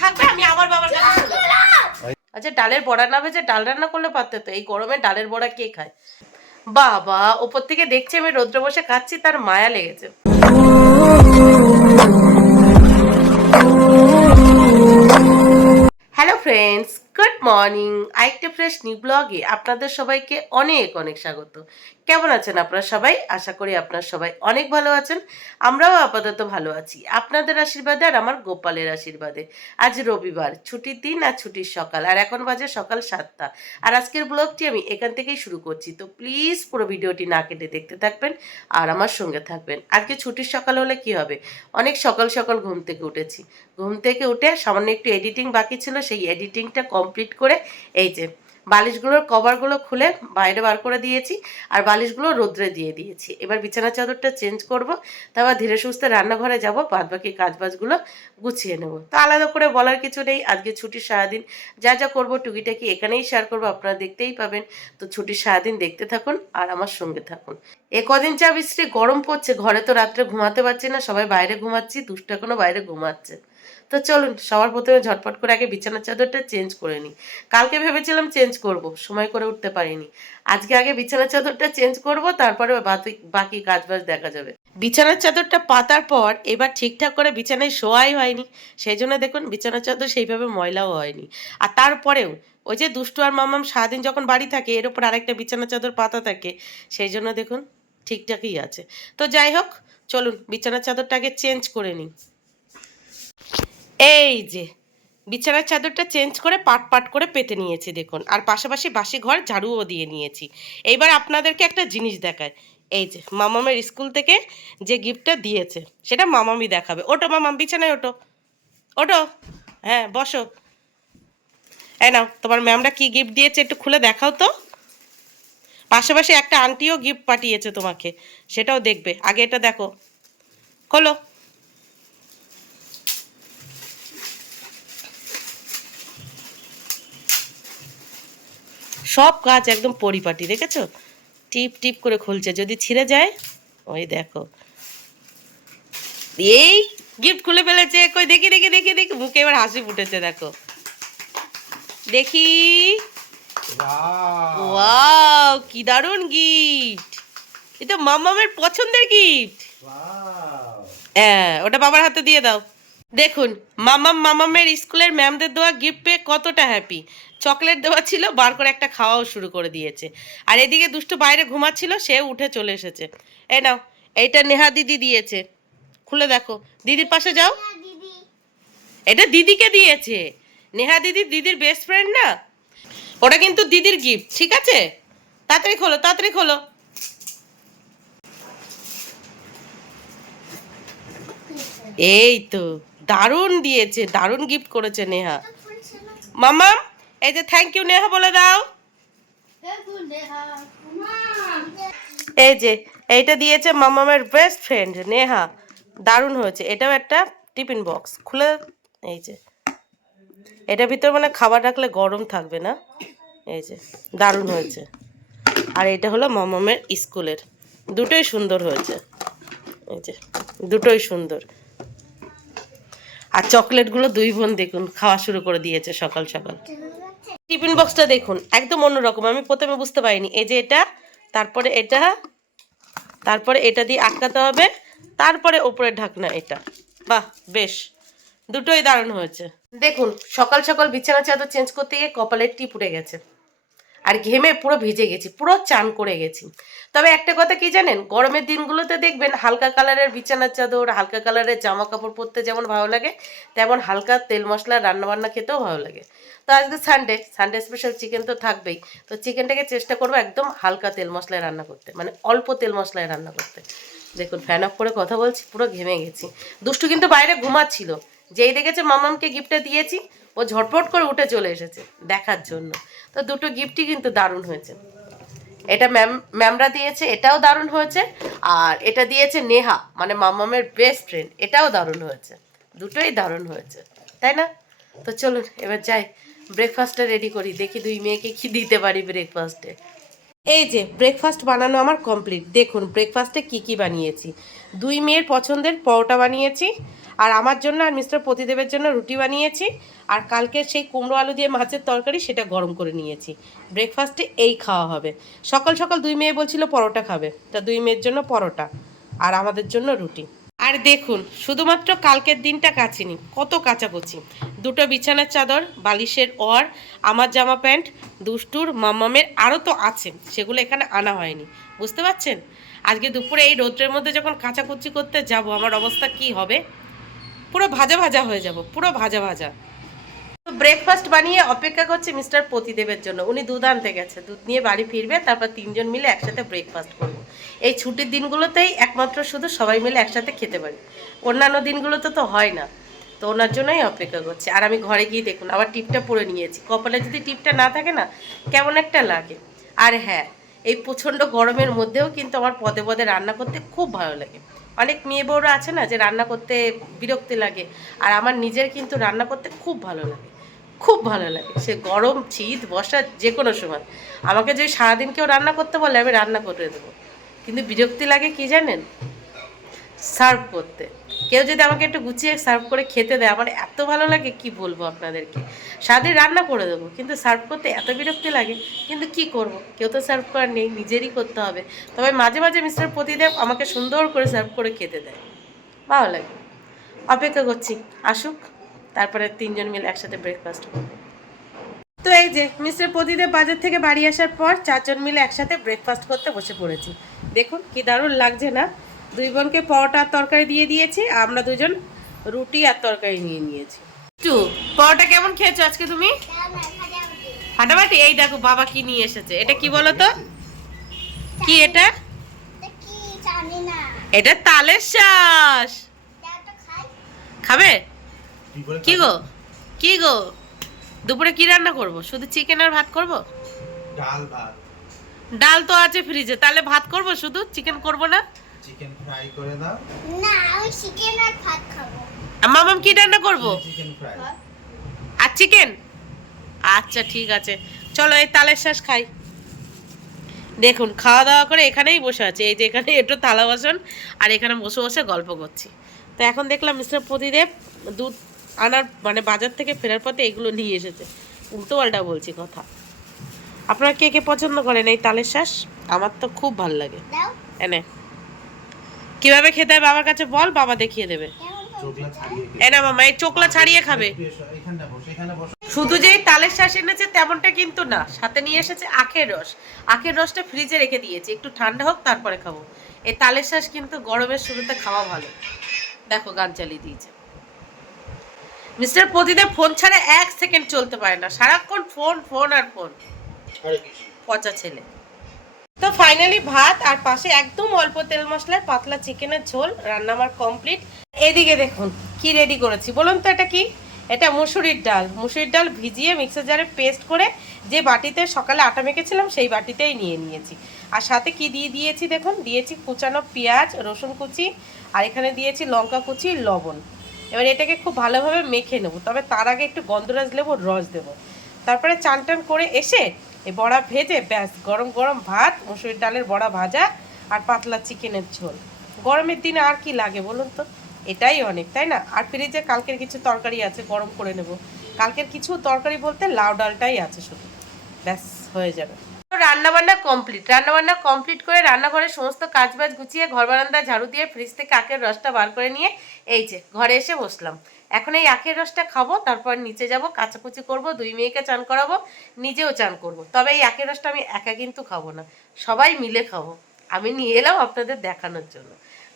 থাকবে, আমি আমার বাবার কাছে চলে যাবো। আচ্ছা ডালের বড়া না ভেজে ডাল রান্না করলে পারতে তো, এই গরমে ডালের বড়া কে খায়? বাবা ওপর থেকে দেখছি আমি রৌদ্র বসে খাচ্ছি, তার মায়া লেগেছে। Hello friends, good morning. আরেকটা ফ্রেশ নিউ ব্লগে আপনাদের সবাইকে অনেক অনেক স্বাগত। কেমন আছেন আপনারা সবাই? আশা করি আপনারা সবাই অনেক ভালো আছেন। আমরাও আপাতত ভালো আছি আপনাদের আশীর্বাদে আর আমার গোপালের আশীর্বাদে। আজ রবিবার, ছুটির দিন আর ছুটির সকাল, আর এখন বাজে সকাল 7টা। আর আজকের ব্লগটি আমি এখান থেকেই শুরু করছি, তো প্লিজ পুরো ভিডিওটি না কেটে দেখতে থাকবেন আর আমার সঙ্গে থাকবেন। আজকে ছুটির সকাল হলে কি হবে, অনেক সকাল সকাল ঘুম থেকে উঠেছি। ঘুম থেকে উঠে সামান্য একটু এডিটিং বাকি ছিল, সেই এডিটিংটা কমপ্লিট করে এই যে বালিশগুলোর কভারগুলো খুলে বাইরে বার করে দিয়েছি, আর বালিশগুলো রোদ্রে দিয়ে দিয়েছি। এবার বিছানা চাদরটা চেঞ্জ করব, তারপর ধীরে সুস্থে রান্নাঘরে যাব, বাদ বাকি কাজবাজগুলো গুছিয়ে নেব। তো আলাদা করে বলার কিছু নেই, আজকে ছুটির সারাদিন যা যা করবো টুকিটাকি এখানেই শেয়ার করবো, আপনারা দেখতেই পাবেন। তো ছুটির সারাদিন দেখতে থাকুন আর আমার সঙ্গে থাকুন। এ কদিন যা বৃষ্টি গরম পড়ছে, ঘরে তো রাত্রে ঘুমাতে পারছি না, সবাই বাইরে ঘুমাচ্ছি, দুষ্ট এখনো বাইরে ঘুমাচ্ছে। তো চলুন সবার প্রথমে ঝটপট করে আগে বিছানার চাদরটা চেঞ্জ করে নিই। কালকে ভেবেছিলাম চেঞ্জ করব, সময় করে উঠতে পারিনি। আজকে আগে বিছানার চাদরটা চেঞ্জ করব, তারপরে বাকি কাজবাজ দেখা যাবে। বিছানার চাদরটা পাতার পর এবার ঠিকঠাক করে বিছানায় শোয়াই হয়নি, সেই জন্য দেখুন বিছানার চাদর সেইভাবে ময়লাও হয়নি। আর তারপরেও ওই যে দুষ্টু আর মামাম সারাদিন যখন বাড়ি থাকে, এর উপর আরেকটা বিছানার চাদর পাতা থাকে, সেই জন্য দেখুন ঠিকঠাকই আছে। তো যাই হোক, চলুন বিছানার চাদরটা আগে চেঞ্জ করে নিই। এই যে বিছানার চাদরটা চেঞ্জ করে পাট পাট করে পেতে নিয়েছি দেখুন, আর পাশাপাশি বাসি ঘর ঝাড়ুও দিয়ে নিয়েছি। এইবার আপনাদেরকে একটা জিনিস দেখায়। এই যে মামামের স্কুল থেকে যে গিফটটা দিয়েছে, সেটা মামামি দেখাবে। ওটো মামাম, বিছানায় ওটো, ওটো, হ্যাঁ বসো। এই নাও, তোমার ম্যামরা কি গিফট দিয়েছে একটু খুলে দেখাও তো। পাশাপাশি একটা আন্টিও গিফট পাঠিয়েছে তোমাকে, সেটাও দেখবে। আগে এটা দেখো, খোলো। সব কাজ একদম পরিপাটি, দেখেছো? টিপ টিপ করে খুলছে, যদি ছিঁড়ে যায়। ওই দেখো, এই গিফট খুলে ফেলেছে। কই দেখি দেখি দেখি দেখি, মুখে এবার হাসি ফুটেছে, দেখো দেখি। ওয়াও, কি দারুণ গিফট! এটা মামামের পছন্দের গিফট। হ্যাঁ, ওটা বাবার হাতে দিয়ে দাও। দেখুন মামামের স্কুলের ম্যামদের দেওয়া গিফট পেয়ে কতটা হ্যাপি। চকলেট দেওয়া ছিল, বার করে একটা খাওয়াও শুরু করে দিয়েছে। আর এদিকে দুষ্টু বাইরে ঘুমাচ্ছিল, সে উঠে চলে এসেছে। এই নাও, এইটা নেহা দিদি দিয়েছে, খুলে দেখো। দিদির পাশে যাও। এটা দিদিকে দিয়েছে। নেহা দিদি দিদির বেস্ট ফ্রেন্ড না, ওটা কিন্তু দিদির গিফট, ঠিক আছে? তাড়াতাড়ি খোলো, তাড়াতাড়ি খোলো। এই তো দারুণ দিয়েছে, দারুণ গিফট করেছে নেহা। মামাম, এই যে থ্যাংক ইউ নেহা বলে দাও। এই যে এইটা দিয়েছে মামামের বেস্ট ফ্রেন্ড নেহা, দারুণ হয়েছে। এটাও একটা টিফিন বক্স, খুলে এই যে এটার ভিতর মানে খাবার রাখলে গরম থাকবে না। এই যে দারুণ হয়েছে। আর এটা হলো মামামের স্কুলের, দুটোই সুন্দর হয়েছে। এই যে দুটোই সুন্দর। আর চকলেটগুলো দুই বোন দেখুন খাওয়া শুরু করে দিয়েছে সকাল সকাল। টিফিন বক্সটা দেখুন একদম অন্যরকম, আমি প্রথমে বুঝতে পারিনি। এই যে এটা, তারপরে এটা, তারপরে এটা দিয়ে আটকাতে হবে, তারপরে ওপরের ঢাকনা এটা। বাহ, বেশ, দুটোই দারুণ হয়েছে। দেখুন সকাল সকাল বিছানা চাদর চেঞ্জ করতে গিয়ে কপালের টিপ উঠে গেছে, আর ঘেমে পুরো ভিজে গেছি, পুরো চান করে গেছি। তবে একটা কথা কি জানেন, গরমের দিনগুলোতে দেখবেন হালকা কালারের বিছানার চাদর, হালকা কালারের জামা কাপড় পরতে যেমন ভালো লাগে, তেমন হালকা তেল মশলা রান্নাবান্না খেতেও ভালো লাগে। তো আজকে সানডে, সানডে স্পেশাল চিকেন তো থাকবেই। তো চিকেনটাকে চেষ্টা করবো একদম হালকা তেল মশলায় রান্না করতে, মানে অল্প তেল মশলায় রান্না করতে। দেখুন ফ্যান অফ করে কথা বলছি, পুরো ঘেমে গেছি। দুষ্টু কিন্তু বাইরে ঘুমাচ্ছিল, যেই দেখেছে মামামকে গিফটটা দিয়েছি, ও ঝটপট করে উঠে চলে এসেছে দেখার জন্য। তো দুটো গিফটই কিন্তু দারুণ হয়েছে। এটা ম্যামরা দিয়েছে, এটাও দারুণ হয়েছে। আর এটা দিয়েছে নেহা, মানে মামামের বেস্ট ফ্রেন্ড, এটাও দারুণ হয়েছে। দুটোই দারুণ হয়েছে, তাই না? তো চলুন এবার যাই ব্রেকফাস্টটা রেডি করি, দেখি দুই মেয়েকে কি দিতে পারি ব্রেকফাস্টে। এই যে ব্রেকফাস্ট বানানো আমার কমপ্লিট। দেখুন ব্রেকফাস্টে কি কি বানিয়েছি। দুই মেয়ের পছন্দের পরোটা বানিয়েছি, আর আমার জন্য আর মিস্টার প্রতিদেবের জন্য রুটি বানিয়েছি। আর কালকে সেই কুমড়ো আলু দিয়ে মাছের তরকারি, সেটা গরম করে নিয়েছি। ব্রেকফাস্টে এই খাওয়া হবে। সকাল সকাল দুই মেয়ে বলছিল পরোটা খাবে, তা দুই মেয়ের জন্য পরোটা আর আমাদের জন্য রুটি। আর দেখুন, শুধুমাত্র কালকের দিনটা কাচিনি, কত কাচাকুচি। দুটো বিছানার চাদর, বালিশের ওয়ার, আমার জামা প্যান্ট, দুষ্টুর, মাম্মামের, আরও তো আছে, সেগুলো এখানে আনা হয়নি। বুঝতে পারছেন? আজকে দুপুরে এই রোদ্রের মধ্যে যখন কাচাকুচি করতে যাব, আমার অবস্থা কি হবে? পুরো ভাজা ভাজা হয়ে যাব, পুরো ভাজা ভাজা। ব্রেকফাস্ট বানিয়ে অপেক্ষা করছি মিস্টার প্রতিদেবের জন্য। উনি দুধ আনতে গেছে, দুধ নিয়ে বাড়ি ফিরবে, তারপর তিনজন মিলে একসাথে ব্রেকফাস্ট করব। এই ছুটির দিনগুলোতেই একমাত্র শুধু সবাই মিলে একসাথে খেতে পারি, অন্যান্য দিনগুলোতে তো হয় না। তো ওনার জন্যই অপেক্ষা করছি। আর আমি ঘরে গিয়ে দেখুন আবার টিপটা পরে নিয়েছি। কপালে যদি টিপটা না থাকে না, কেমন একটা লাগে। আর হ্যাঁ, এই প্রচণ্ড গরমের মধ্যেও কিন্তু আমার পদে পদে রান্না করতে খুব ভালো লাগে। অনেক মেয়ে বউরা আছে না যে রান্না করতে বিরক্তি লাগে, আর আমার নিজের কিন্তু রান্না করতে খুব ভালো লাগে, খুব ভালো লাগে। সে গরম, শীত, বর্ষা, যে কোনো সময় আমাকে যদি সারাদিন কেউ রান্না করতে বলে, আমি রান্না করে দেবো। কিন্তু বিরক্তি লাগে কি জানেন? সার্ভ করতে। কেউ যদি আমাকে একটু গুছিয়ে সার্ভ করে খেতে দেয়, আমার এত ভালো লাগে, কি বলবো আপনাদেরকে। সারাদিন রান্না করে দেবো, কিন্তু সার্ভ করতে এত বিরক্তি লাগে। কিন্তু কি করব, কেউ তো সার্ভ করার নেই, নিজেরই করতে হবে। তবে মাঝে মাঝে মিস্টার প্রতিদেব আমাকে সুন্দর করে সার্ভ করে খেতে দেয়, ভালো লাগে। অপেক্ষা করছি আসুক, তারপরে তিনজন মিলে একসাথে ব্রেকফাস্ট করবো। তো এই যে মিস্টার প্রদীপ বাজার থেকে বাড়ি আসার পর চারজন মিলে একসাথে ব্রেকফাস্ট করতে বসে পড়েছি। দেখুন কি দারুণ লাগছে না? দুই বোনকে পরোটা আর তরকারি দিয়ে দিয়েছি, আমরা দুজন রুটি আর তরকারি নিয়ে নিয়েছি। একটু পরোটা কেমন খেয়েছো আজকে তুমি? ফাটাফাটি। এই দেখো বাবা কি নিয়ে এসেছে, এটা কি বলো তো? কি এটা? এটা তালের শাঁস। খাবে? কি গো, কি গো, দুপুরে কি রান্না করব? শুধু চিকেন আর ভাত করব? ডাল ভাত। ডাল তো আছে ফ্রিজে, তাহলে ভাত করব শুধু, চিকেন করব না? চিকেন ফ্রাই করে দাও। না, আমি চিকেন আর ভাত খাবো। মামাম কি রান্না করব? চিকেন ফ্রাই আর চিকেন? আচ্ছা ঠিক আছে, চলো এই তালের শাঁস খাই। দেখুন খাওয়া দাওয়া করে এখানেই বসে আছে, এই যে এখানে একটু থালা বাসন, আর এখানে বসে বসে গল্প করছি। তো এখন দেখলাম মিস্টার প্রতিদেব দুধ আনার মানে বাজার থেকে ফেরার পথে এগুলো নিয়ে এসেছে। উল্টো পাল্টা বলছি কথা। আপনারা কে কে পছন্দ করেন এই তালের শাঁস? আমার তো খুব ভালো লাগে। দাও। এনে কিভাবে খেতে হয় বাবার কাছে বল, বাবা দেখিয়ে দেবে। চোকলা ছাড়িয়ে এনা মামা এই চোকলা ছাড়িয়ে খাবে। এখানে বস, এখানে বস। শুধু যেই তালের শাঁস এনেছে তেমনটা কিন্তু না, সাথে নিয়ে এসেছে আখের রস। আখের রসটা ফ্রিজে রেখে দিয়েছি, একটু ঠান্ডা হোক তারপরে খাবো। এই তালের শাঁস কিন্তু গরমের শুরুতে খাওয়া ভালো। দেখো গান চালিয়ে দিয়েছে। মিস্টার প্রদীপ ফোন ছাড়া 1 সেকেন্ড চলতে পারে না, সারাক্ষণ ফোন ফোন আর ফোন। পচা ছেলে। তো ফাইনালি ভাত আর পাশে একদম অল্প তেল মশলায় পাতলা চিকেনের ঝোল রান্না আমার কমপ্লিট। এদিকে দেখুন কি রেডি করেছি বলুন তো, এটা কি? এটা মুসুরির ডাল। মুসুরির ডাল ভিজিয়ে মিক্সার জারে পেস্ট করে যে বাটিতে সকালে আটা মেখেছিলাম সেই বাটিতেই নিয়ে নিয়েছি। আর সাথে কি দিয়ে দিয়েছি দেখুন, দিয়েছি কুচানো পেঁয়াজ, রসুন কুচি, আর এখানে দিয়েছি লঙ্কা কুচি, লবণ। এবার এটাকে খুব ভালোভাবে মেখে নেব, তবে তার আগে একটু গন্ধরাজ লেবুর রস দেবো। তারপরে চান টান করে এসে এই বড়া ভেজে ব্যাস, গরম গরম ভাত, মুসুরির ডালের বড়া ভাজা আর পাতলা চিকেনের ঝোল। গরমের দিনে আর কি লাগে বলুন তো? এটাই অনেক, তাই না? আর ফ্রিজে কালকের কিছু তরকারি আছে, গরম করে নেব। কালকের কিছু তরকারি বলতে লাউ ডালটাই আছে শুধু, ব্যাস হয়ে যাবে। রান্নাবান্না কমপ্লিট। রান্নাবান্না কমপ্লিট করে রান্নাঘরের সমস্ত কাজবাজ গুছিয়ে ঘর বারান্দা ঝাড়ু দিয়ে ফ্রিজ থেকে আখের রসটা বার করে নিয়ে এই যে ঘরে এসে বসলাম। এখন এই আখের রসটা খাবো, তারপর নিচে যাব, কাচাকুচি করব, দুই মেয়েকে চান করাবো, নিজেও চান করব। তবে এই আখের রসটা আমি একা কিন্তু খাবো না, সবাই মিলে খাবো। আমি নিয়ে এলাম আপনাদের দেখানোর জন্য।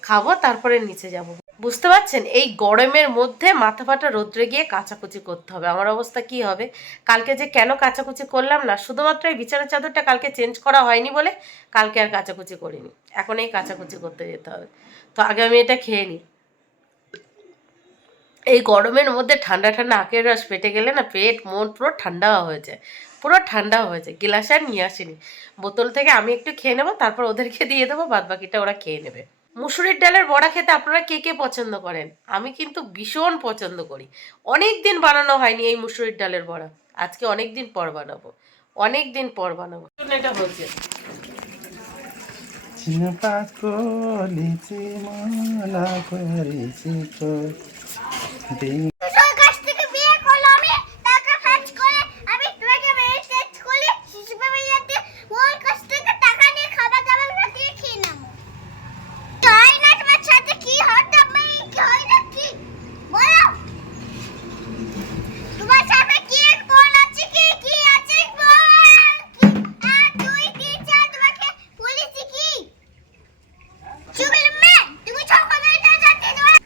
খাবো তারপরে নিচে যাব। বুঝতে পারছেন এই গরমের মধ্যে মাথা ফাটা রোদ্রে গিয়ে কাচাকুচি করতে হবে, আমার অবস্থা কি হবে। কালকে যে কেন কাচাকুচি করলাম না, শুধুমাত্র এই বিছানার চাদরটা কালকে চেঞ্জ করা হয়নি বলে কালকে আর কাচাকুচি করিনি। এখন এই কাচাকুচি করতে যেতে হবে। তো আগে আমি এটা খেয়ে নিই। এই গরমের মধ্যে ঠান্ডা ঠান্ডা আখের রস পেটে গেলে না, পেট মন পুরো ঠান্ডা হয়ে যায়, পুরো ঠান্ডা হয়ে যায়। গিলাস আর নিয়ে আসিনি, বোতল থেকে আমি একটু খেয়ে নেবো, তারপর ওদেরকে দিয়ে দেবো, বাদ বাকিটা ওরা খেয়ে নেবে। মুসুরির ডালের বড়া খেতে আপনারা কে কে পছন্দ করেন? আমি কিন্তু ভীষণ পছন্দ করি। অনেক দিন বানানো হয়নি এই মুসুরির ডালের বড়া, আজকে অনেক দিন পর বানাবো, অনেক দিন পর বানাবো। এটা হচ্ছে চিনপা কলিছি মালা করিছি তোর কাছ থেকে বিয়ে করলো আমি টাকা খরচ করে আমি তোমাকে মেরে শেষ করে শিশু বাবাইয়াতে ওর কাছ থেকে টাকা নিয়ে খাবার দাবার দিয়ে খেয়ে নেবো তাই না তোমার সাথে কি হতো আমি কি হয় না কি বলো তোমার সাথে কি কোন আছে কি আছে বল কি আর তুই কি চাই তোমাকে বলেছি কি চুগল মে তুমি ছকো না যাতে তোমার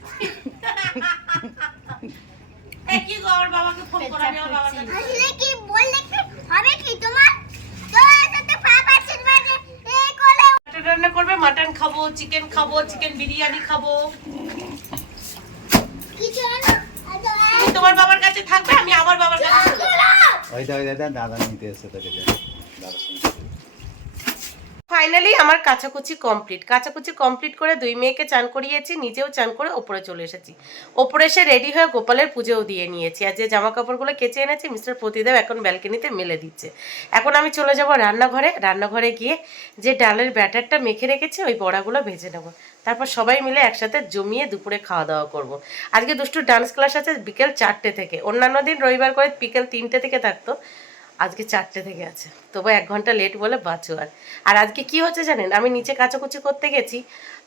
এই কি গো আমার বাবাকে ফোন করে আমি আমার বাবার কাছে আসলে কি বললে কি হবে কি তোমার তোর সাথে পাপা সিনবাজে এই কোলে মাটন রান্না করবে মাটন খাবো চিকেন বিরিয়ানি খাবো কিছু না তুমি তোমার বাবার কাছে থাকবে আমি আমার বাবার কাছে চলে যাবো। ওই দাদা দাদা নিতে এসে তোকে দাদা ফাইনালি আমার কাচাকুচি কমপ্লিট করে দুই মেয়েকে চান করিয়েছি নিজেও চান করে ওপরে চলে এসেছি ওপরে এসে রেডি হয়ে গোপালের পুজোও দিয়ে নিয়েছি আর যে জামা কাপড়গুলো কেচে এনেছি মিস্টার প্রতিদেব এখন ব্যালকনিতে মেলে দিচ্ছে এখন আমি চলে যাব রান্নাঘরে গিয়ে যে ডালের ব্যাটারটা মেখে রেখেছি ওই বড়াগুলো ভেজে নেবো তারপর সবাই মিলে একসাথে জমিয়ে দুপুরে খাওয়া দাওয়া করব। আজকে দুষ্টু ডান্স ক্লাস আছে বিকেল 4টে থেকে অন্যান্য দিন রবিবার করে বিকেল 3টে থেকে থাকতো আজকে 4টে থেকে আছে তবু 1 ঘন্টা লেট বলে বাঁচো আর আজকে কি হচ্ছে জানেন আমি নিচে কাচাকুচি করতে গেছি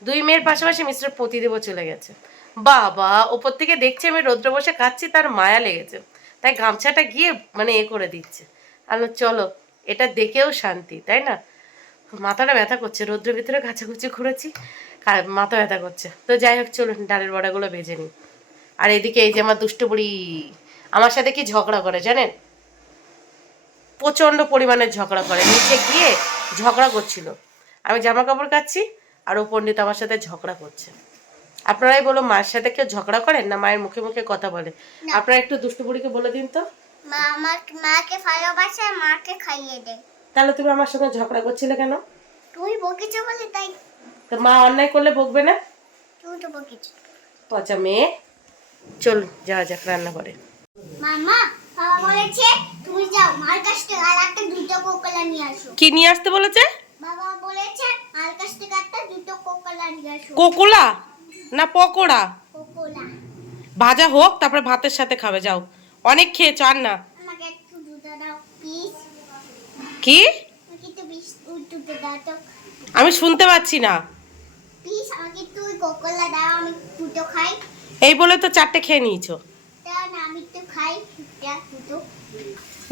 দুই মেয়ের পাশাপাশি মিস্টার প্রতিদেবও চলে গেছে বাবা ওপর থেকে দেখছে আমি রৌদ্র বসে খাচ্ছি তার মায়া লেগেছে তাই গামছাটা গিয়ে মানে করে দিচ্ছে আর চলো এটা দেখেও শান্তি তাই না মাথাটা ব্যথা করছে রৌদ্রের ভিতরে কাচাকুচি করেছি মাথা ব্যথা করছে তো যাই হোক চলুন ডালের বড়াগুলো ভেজে নিই আর এদিকে এই যে আমার দুষ্টু বুড়ি আমার সাথে কি ঝগড়া করে জানেন প্রচণ্ড পরিমাণে ঝগড়া করে নিচে গিয়ে ঝগড়া করছিল আমি জামা কাপড় কাচ্ছি আর ও পণ্ডিত আমার সাথে ঝগড়া করছে আপনারাই বলো মায়ের সাথে কেউ ঝগড়া করেন না মায়ের মুখে মুখে কথা বলে আপনারা একটু দুষ্টু বুড়িকে বলে দিন তো মা আমার মাকে ভালোবাসে মাকে খাইয়ে দেয় তাহলে তুমি আমার সঙ্গে ঝগড়া করছিলে কেন তুই বকেছো বলে তাই তো মা অন্যায় করলে বকবে না তুই তো বকেছো পচা মেয়ে চল যাওয়া যাক রান্না করে মামা বাবা বলেছে তুমি যাও মার কাছ থেকে আর একটা দুটো কোকোলা নিয়ে আসো কি নিয়ে আসতে বলেছে বাবা বলেছে মার কাছ থেকে একটা দুটো কোকোলা নিয়ে আসো কোকোলা না পকোড়া কোকোলা ভাজা হোক তারপরে ভাতের সাথে খাবে যাও অনেক খেয়েছো আর না আমাকে একটু দুটো দাও প্লিজ কি আমাকে একটু দুটো দাও তো আমি শুনতে পাচ্ছি না প্লিজ আমাকে একটু কোকোলা দাও আমি দুটো খাই এই বলে তো 4টে খেয়ে নিয়েছো দাও না আমি একটু খাই দুটো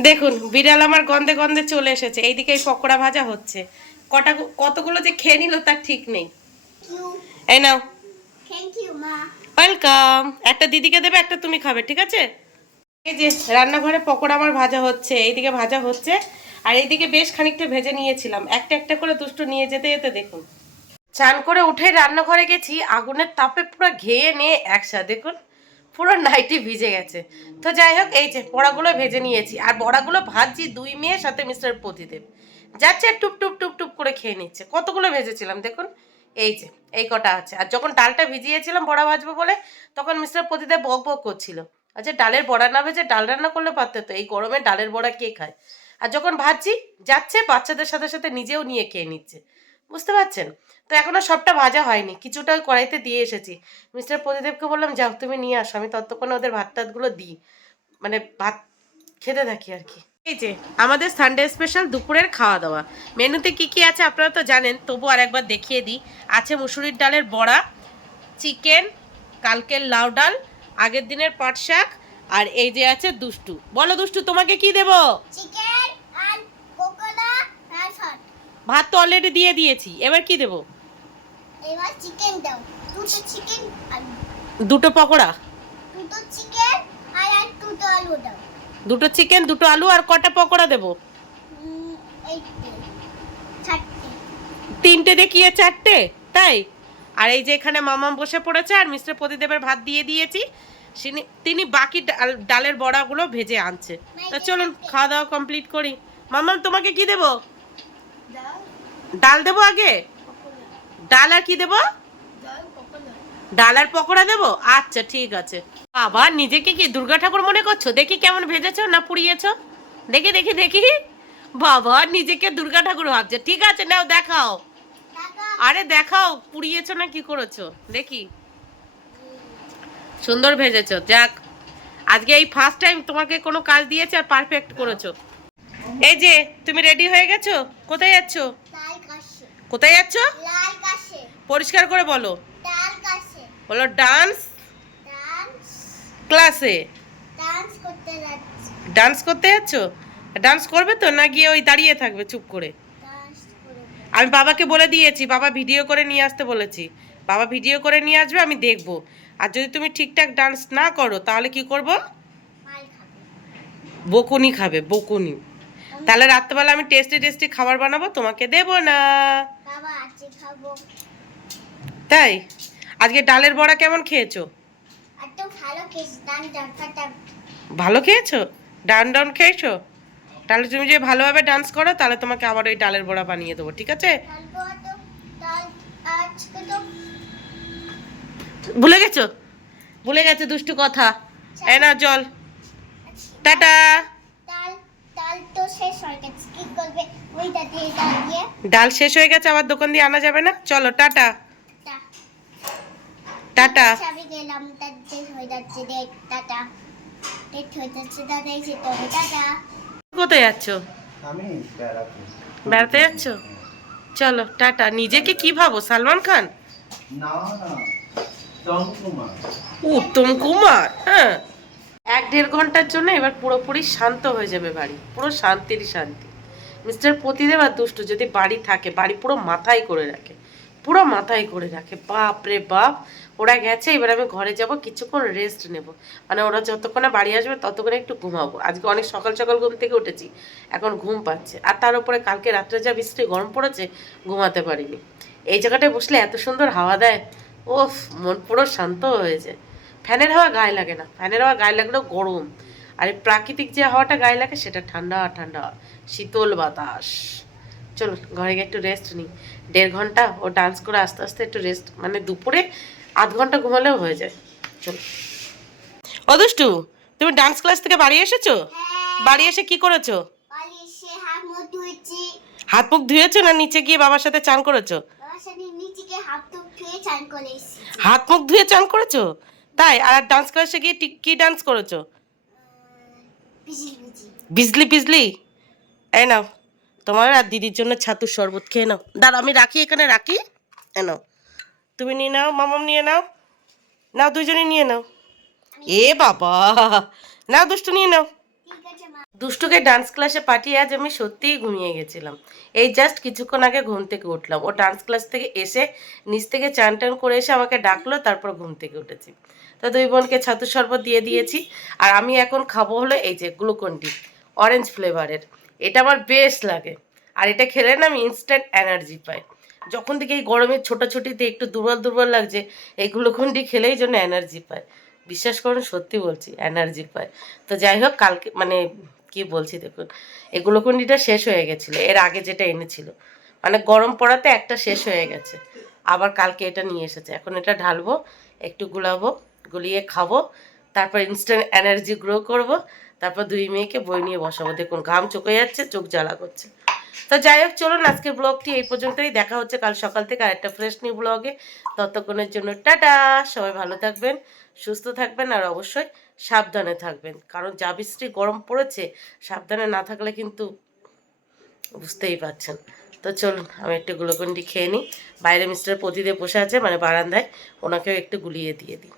দেখুন বিড়াল আমার গন্ধে গন্ধে চলে এসেছে এইদিকে এই পকোড়া ভাজা হচ্ছে কতগুলো যে খেয়ে নিল তার ঠিক নেই এই নাও থ্যাংক ইউ মা ওয়েলকাম একটা দিদিকে দেবে একটা তুমি খাবে ঠিক আছে এই যে রান্নাঘরে পকোড়া আমার ভাজা হচ্ছে এইদিকে ভাজা হচ্ছে আর এইদিকে বেশ খানিকটা ভেজে নিয়েছিলাম একটা একটা করে দুষ্টু নিয়ে যেতে যেতে দেখুন চান করে উঠে রান্নাঘরে গেছি আগুনের তাপে পুরো ঘেয়ে নিয়ে একসাথে দেখুন পুরো নাইটি ভিজে গেছে তো যাই হোক এই যে বড়াগুলো ভেজে নিয়েছি আর বড়াগুলো ভাজছি দুই মেয়ের সাথে মিস্টার প্রতিদেব যাচ্ছে টুপ টুপ টুপ টুপ করে খেয়ে নিচ্ছে কতগুলো ভেজেছিলাম দেখুন এই যে এই কটা আছে আর যখন ডালটা ভিজিয়েছিলাম বড়া ভাজবো বলে তখন মিস্টার প্রতিদেব বক বক করছিল আচ্ছা ডালের বড়া না ভেজে ডাল রান্না করলে পারতে তো এই গরমে ডালের বড়া কে খায় আর যখন ভাজছি যাচ্ছে বাচ্চাদের সাথে সাথে নিজেও নিয়ে খেয়ে নিচ্ছে বুঝতে পারছেন তো এখনো সবটা ভাজা হয়নি কিছুটা ওই কড়াইতে দিয়ে এসেছি মিস্টার প্রতিদেবকে বললাম যাও তুমি নিয়ে আসো আমি ততক্ষণে ওদের ভাত টাতগুলো দিই মানে ভাত খেতে থাকি আর কি এই যে আমাদের সানডে স্পেশাল দুপুরের খাওয়া দাওয়া মেনুতে কি কি আছে আপনারা তো জানেন তবু আর একবার দেখিয়ে দিই আছে মুসুরির ডালের বড়া চিকেন কালকের লাউ ডাল আগের দিনের পাট শাক আর এই যে আছে দুষ্টু বলো দুষ্টু তোমাকে কি দেব চিকেন আর কোকোলা আর ভাত ভাত তো অলরেডি দিয়ে দিয়েছি এবার কি দেব এবার চিকেন দাও দুটো চিকেন আর দুটো পকোড়া দুটো চিকেন আর দুটো আলু দাও দুটো চিকেন দুটো আলু আর কটা পকোড়া দেব এই চারটে 3টে দেখিয়ে 4টে তাই আর এই যে এখানে মামাম বসে পড়েছে আর মিস্টার প্রতিদেবের ভাত দিয়ে দিয়েছি তিনি বাকি ডালের বড়াগুলো ভেজে আনছে তা চলুন খাওয়া দাওয়া কমপ্লিট করি মামাম তোমাকে কি দেব ডাল দেবো আগে ডাল আর কি দেবো ডাল আর পকোড়া দেবো আচ্ছা ঠিক আছে বাবা নিজেকে কি দুর্গা ঠাকুর মনে করছো দেখি কেমন ভেজেছো না পুড়িয়েছো দেখি দেখি দেখি বাবা নিজেকে দুর্গা ঠাকুর ভাবছে ঠিক আছে নাও দেখাও আরে দেখাও পুড়িয়েছো না কি করেছো দেখি সুন্দর ভেজেছো, যাক আজকে এই ফার্স্ট টাইম তোমাকে কোনো কাজ দিয়েছে আর পারফেক্ট করেছো। এই যে তুমি রেডি হয়ে গেছো, কোথায় যাচ্ছো? লাল কাশে, কোথায় যাচ্ছো? লাল কাশে, পরিষ্কার করে বলো। লাল কাশে। বলো ডান্স ডান্স, ক্লাসে। ডান্স করতে যাচ্ছি। ডান্স করতে যাচ্ছো? ডান্স করবে তো না গিয়ে ওই দাঁড়িয়ে থাকবে চুপ করে? ডান্স করব। আমি বাবাকে বলে দিয়েছি, বাবা ভিডিও করে নিয়ে আসতে বলেছি। বাবা ভিডিও করে নিয়ে আসবে, আমি দেখবো। আর যদি তুমি ঠিকঠাক ডান্স না করো তাহলে কি করব? মাল খাবে। বকুনি খাবে, বকুনি। তাহলে রাত্রেবেলা আমি টেস্টি টেস্টি খাবার বানাবো, তোমাকে দেবো না। বাবা আজকে খাবো। তাই? আজকে ডালের বড়া কেমন খেয়েছো? আর তো ভালো কেস ডান ডাকাটা। ভালো খেয়েছো? ডান ডাউন খেয়েছো? তাহলে তুমি যে ভালোভাবে ডান্স করো তাহলে তোমাকে আবার ওই ডালের বড়া বানিয়ে দেবো, ঠিক আছে? খাবো তো ডাল। আজকে তো ভুলে গেছো? ভুলে গেছে দুষ্টু কথা। এই না জল। টাটা। ডাল, ডাল তো শেষ হয়ে গেছে, কি করবে? ওইটা দিয়ে ডাল দিয়ে। ডাল শেষ হয়ে গেছে, আবার দোকান দিয়ে আনা যাবে না, চলো টাটা। টা। টাটা। আমি গেলাম, তার শেষ হয়ে যাচ্ছে, দেখ টাটা। ডেট হয়ে যাচ্ছে, দাদা এসে তো টাটা। কোথায় যাচ্ছ? আমি বেড়াতে। বেড়াতে যাচ্ছ? চলো টাটা। নিজেকে কি ভাবো, সালমান খান? না না, তমকুমা। উত্তম কুমার, হ্যাঁ। 1-1.5 ঘন্টার জন্য এবার পুরোপুরি শান্ত হয়ে যাবে বাড়ি, পুরো শান্তির শান্তি। মিস্টার প্রতিদেব আর দুষ্টু যদি বাড়ি থাকে, বাড়ি পুরো মাথায় করে রাখে, পুরো মাথায় করে রাখে। বাপ রে বাপ, ওরা গেছে, এবার আমি ঘরে যাব, কিছুক্ষণ রেস্ট নেব। মানে ওরা যতক্ষণে বাড়ি আসবে ততক্ষণে একটু ঘুমাবো। আজকে অনেক সকাল সকাল ঘুম থেকে উঠেছি, এখন ঘুম পাচ্ছে। আর তার উপরে কালকে রাত্রে যা বৃষ্টি গরম পড়েছে, ঘুমাতে পারিনি। এই জায়গাটায় বসলে এত সুন্দর হাওয়া দেয়, ওফ, মন পুরো শান্ত হয়েছে। ফ্যানের হাওয়া গায়ে লাগে না, ফ্যানের হাওয়া গায়ে লাগলেও গরম। আর এই প্রাকৃতিক যে হাওয়াটা গায়ে লাগে সেটা ঠান্ডা ঠান্ডা, শীতল বাতাস। চলো ঘরে গিয়ে একটু রেস্ট নিই। 1.5 ঘন্টা ও ডান্স করে আস্তে আস্তে একটু রেস্ট, মানে দুপুরে আধ ঘন্টা ঘুমালেও হয়ে যায়। চলো। ও দুষ্টু, তুমি ডান্স ক্লাস থেকে বাড়ি এসেছো? হ্যাঁ। বাড়ি এসে কি করেছো? পালিশে হাত মুখ ধুয়েছি। হাত মুখ ধুয়েছো না নিচে গিয়ে বাবার সাথে চান করেছো? বাবার সাথে নিচে গিয়ে হাত মুখ ধুয়ে চান করে এসেছি। হাত মুখ ধুয়ে চান করেছো? তাই? আর ডান্স ক্লাসে গিয়ে কি ডান্স করেছো? Busy busy. বিজলি বিজলি। এই নাও, তোমার আর দিদির জন্য ছাতুর শরবত খেয়ে নাও। দাঁড়া আমি রাখি, এখানে রাখি। এ নাও, তুমি নিয়ে নাও, মামাম নিয়ে নাও। নাও দুজনে নিয়ে নাও। এ বাবা, নাও দুষ্টু নিয়ে নাও। ঠিক আছে মা। দুষ্টুকে ডান্স ক্লাসে পাঠিয়ে আজ আমি সত্যিই ঘুমিয়ে গেছিলাম। এই জাস্ট কিছুক্ষণ আগে ঘুম থেকে উঠলাম। ও ডান্স ক্লাস থেকে এসে নিচ থেকে চান টান করে এসে আমাকে ডাকলো, তারপর ঘুম থেকে উঠেছি। তো দুই বোনকে ছাতুর শরবত দিয়ে দিয়েছি। আর আমি এখন খাবো হলো এই যে গ্লুকন ডি, অরেঞ্জ ফ্লেভারের। এটা আমার বেশ লাগে। আর এটা খেলে না আমি ইনস্ট্যান্ট এনার্জি পাই। যখন থেকে এই গরমের ছোটাছুটিতে একটু দুর্বল দুর্বল লাগছে, এই গ্লুকন ডি খেলেই জন্য এনার্জি পায়। বিশ্বাস করুন, সত্যি বলছি, এনার্জি পায়। তো যাই হোক, কালকে মানে কি বলছি দেখুন, এই গ্লুকন্ডিটা শেষ হয়ে গেছিলো এর আগে যেটা এনেছিল। মানে গরম পড়াতে একটা শেষ হয়ে গেছে, আবার কালকে এটা নিয়ে এসেছে। এখন এটা ঢালবো, একটু গুলাবো, গুলিয়ে খাবো, তারপর ইনস্ট্যান্ট এনার্জি গ্রো করব। তারপর দুই মেয়েকে বই নিয়ে বসাবো। দেখুন ঘাম চোখে যাচ্ছে, চোখ জ্বালা করছে। তো যাই হোক, চলুন আজকের ব্লগটি এই পর্যন্তই। দেখা হচ্ছে কাল সকাল থেকে আরেকটা ফ্রেশ নিউ ব্লগে। ততক্ষণের জন্য টাটা। সবাই ভালো থাকবেন, সুস্থ থাকবেন, আর অবশ্যই সাবধানে থাকবেন। কারণ যা বৃষ্টি গরম পড়েছে, সাবধানে না থাকলে কিন্তু বুঝতেই পারছেন। তো চলুন আমি একটু গ্লুকন ডি খেয়ে নিই। বাইরে মিস্টার প্রতিদেব বসে আছে, মানে বারান্দায়, ওনাকেও একটু গুলিয়ে দিয়ে দিই।